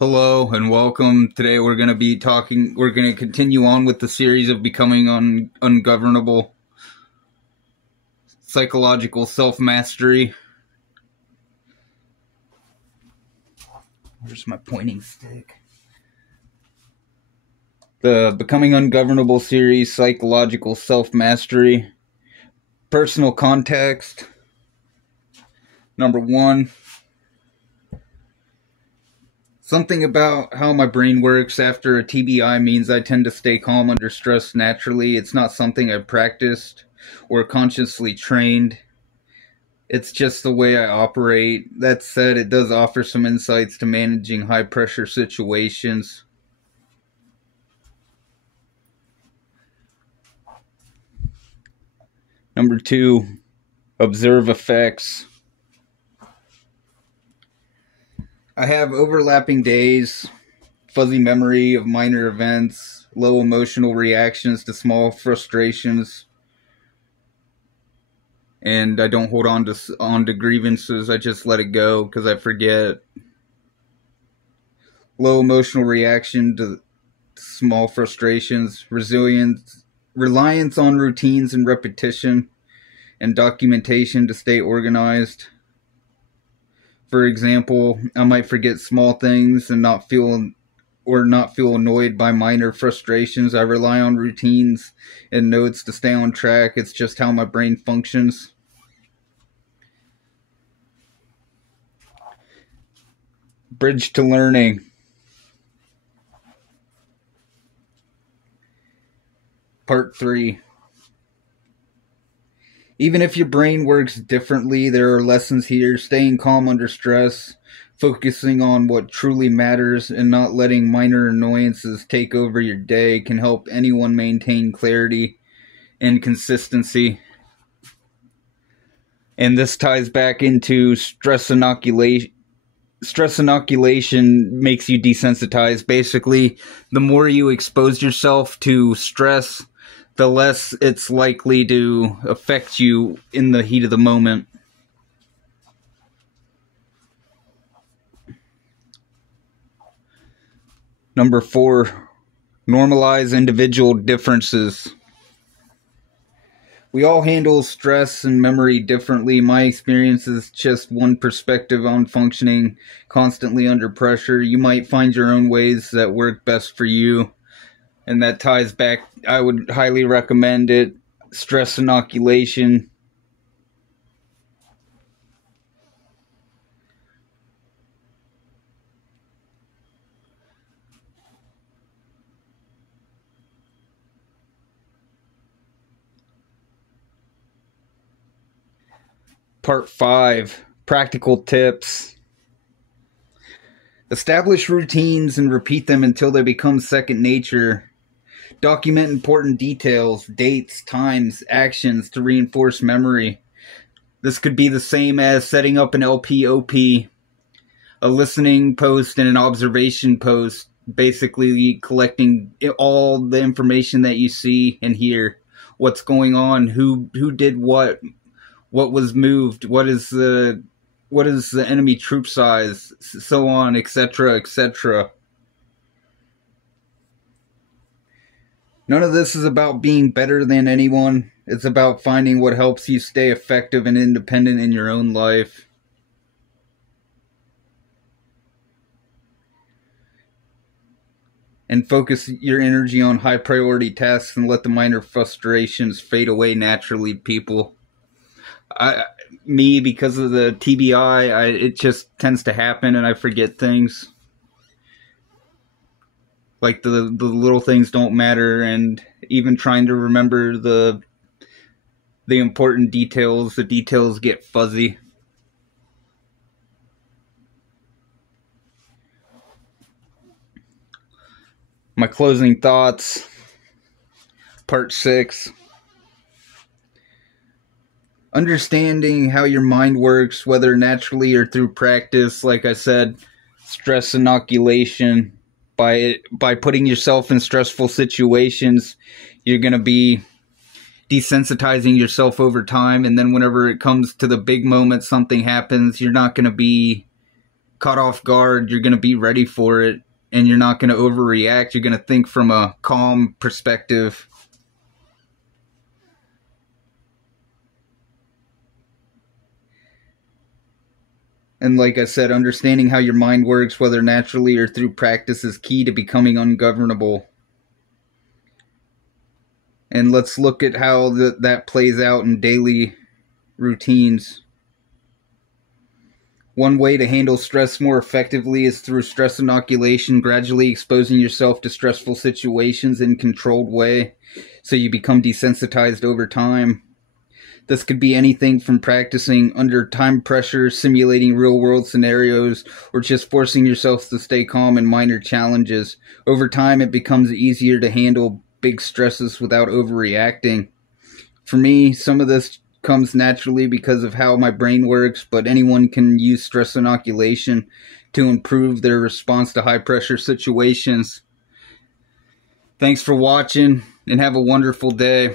Hello and welcome. Today we're going to continue on with the series of Becoming Ungovernable Psychological Self-Mastery. Where's my pointing stick? The Becoming Ungovernable Series, Psychological Self-Mastery. Personal context. Number 1. Something about how my brain works after a TBI means I tend to stay calm under stress naturally. It's not something I've practiced or consciously trained. It's just the way I operate. That said, it does offer some insights to managing high-pressure situations. Number 2, observe effects. I have overlapping days, fuzzy memory of minor events, low emotional reactions to small frustrations, and I don't hold on to grievances. I just let it go because I forget. Low emotional reaction to small frustrations, reliance on routines and repetition, and documentation to stay organized. For example, I might forget small things and not feel annoyed by minor frustrations. I rely on routines and notes to stay on track. It's just how my brain functions. Bridge to learning. Part 3. Even if your brain works differently, there are lessons here. Staying calm under stress, focusing on what truly matters, and not letting minor annoyances take over your day can help anyone maintain clarity and consistency. And this ties back into stress inoculation. Stress inoculation makes you desensitized. Basically, the more you expose yourself to stress, the less it's likely to affect you in the heat of the moment. Number 4, normalize individual differences. We all handle stress and memory differently. My experience is just one perspective on functioning constantly under pressure. You might find your own ways that work best for you. And that ties back, I would highly recommend it. Stress inoculation. Part 5, practical tips. Establish routines and repeat them until they become second nature. Document important details, dates, times, actions to reinforce memory. This could be the same as setting up an LPOP, a listening post and an observation post, basically collecting all the information that you see and hear. What's going on, who did what was moved, what is the enemy troop size, so on, etc., etc. None of this is about being better than anyone. It's about finding what helps you stay effective and independent in your own life. And focus your energy on high priority tasks and let the minor frustrations fade away naturally, people. Because of the TBI, it just tends to happen and I forget things. Like the little things don't matter, and even trying to remember the important details, the details get fuzzy. My closing thoughts. Part 6. Understanding how your mind works, whether naturally or through practice. Like I said, stress inoculation. By putting yourself in stressful situations, you're going to be desensitizing yourself over time, and then whenever it comes to the big moment, something happens, you're not going to be caught off guard, you're going to be ready for it, and you're not going to overreact. You're going to think from a calm perspective. And like I said, understanding how your mind works, whether naturally or through practice, is key to becoming ungovernable. And let's look at how that plays out in daily routines. One way to handle stress more effectively is through stress inoculation, gradually exposing yourself to stressful situations in a controlled way so you become desensitized over time. This could be anything from practicing under time pressure, simulating real-world scenarios, or just forcing yourself to stay calm in minor challenges. Over time, it becomes easier to handle big stresses without overreacting. For me, some of this comes naturally because of how my brain works, but anyone can use stress inoculation to improve their response to high-pressure situations. Thanks for watching, and have a wonderful day.